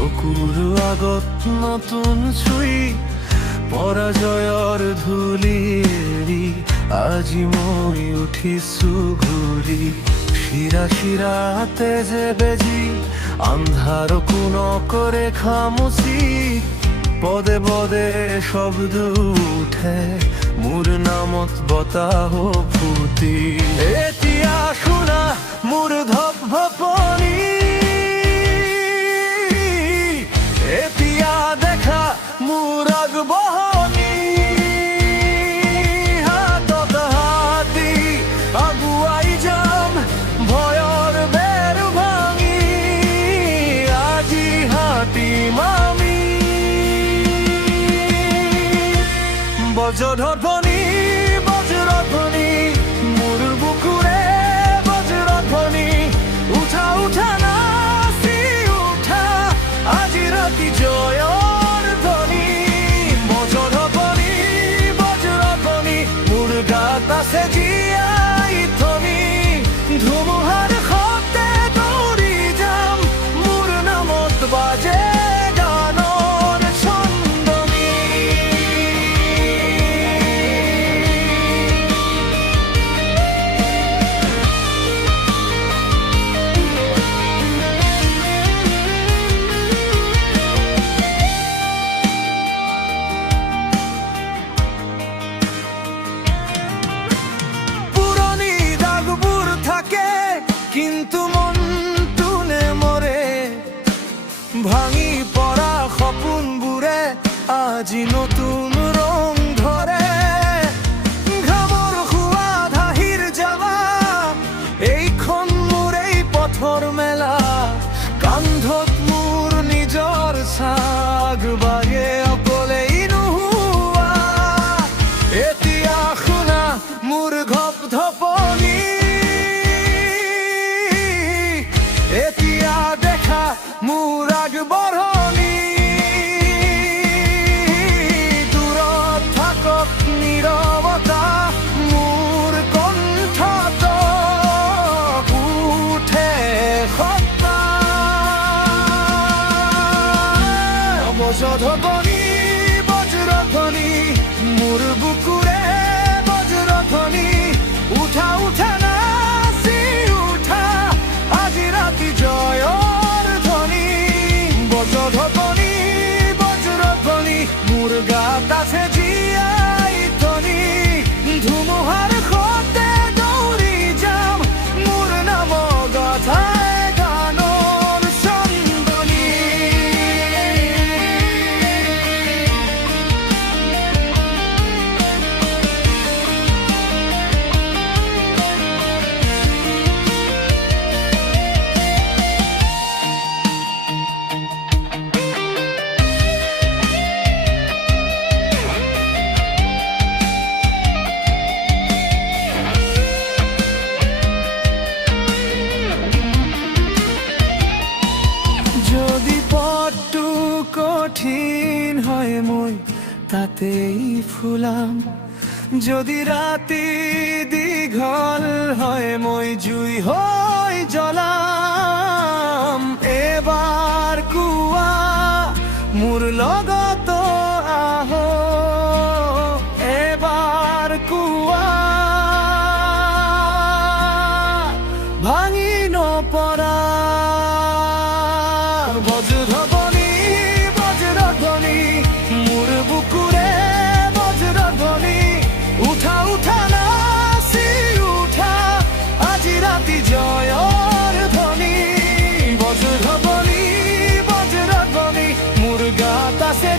চকুৰ আগত নতুন চুই পৰাজয়ৰ ধূলি এৰি আজি মই উঠিছো ঘূৰি শিৰা শিৰা তেজে বেজি আন্ধাৰকো নকৰে খামুচি পদে পদে শব্দ উঠে মোৰ নামত বতাহ ফুটি এতিয়া শুনা মোৰ ধপধপনি এতিয়া দেখা মোৰ আগবঢ়নি হাতত হাত দি আগুৱাই যাম ভয়ৰ বেৰ ভাঙি আজি হাতীম আমি বজ্ৰধ্বনি বজ্ৰধ্বনি মোৰ বুকুৰে বজ্ৰধ্বনি উঠা উঠা নাচি উঠা আজি ৰাতি জয়ৰ ধ্বনি বজ্ৰধ্বনি বজ্ৰধ্বনি মোৰ গাত আছে জীয়াই ধ্বনি ধুমুহাৰ শব্দে দৌৰি যাম মোৰ নামত বাজে গানৰ ছন্দনি পুৰণি দাগবোৰ থাকে কিন্তু মনটো নেমৰে ভাঙি পৰা সপোনবোৰে আজি নতুন ৰং ধৰে ঘামৰ সোৱাদ হাঁহিৰ জ্বালা এইখন মোৰ এই পথৰ মেলা কান্ধত মোৰ নিজৰ চাগ বাগে অকলেই নোহোৱা এতিয়া শুনা মোৰ ধপধপনি এতিয়া দেখা মোৰ আগবঢ়নি দূৰত থাকক নীৰৱতা মোৰ কণ্ঠত উঠে সত্তা বজ্ৰধ্বনি বজ্ৰধ্বনি মোৰ বুকুৰে বজ্ৰধ্বনি উঠা উঠা নাচি উঠা আজি ৰাতি জয়ৰ ধ্বনি বজ্ৰধ্বনি বজ্ৰধ্বনি মোৰ গাত আছে জীয়াই ধ্বনি ধুমুহাৰ শব্দে দৌৰি যাম মোৰ নাম গাথাই গানৰ ছন্দনি যদি পথটো কঠিন হয় মই তাতেই ফুলাম যদি ৰাতি দীঘল হয় মই জুই হৈ জ্বলাম এবাৰ কোৱা মোৰ লগত আহ এবাৰ কোৱা ভাঙি নপৰা বজ্ৰধ্বনি বজ্ৰধ্বনি মোৰ বুকুৰে বজ্ৰধ্বনি উঠা উঠা নাচি উঠা আজি ৰাতি জয়ৰ ধ্বনি বজ্ৰধ্বনি বজ্ৰধ্বনি মোৰ গাত আছে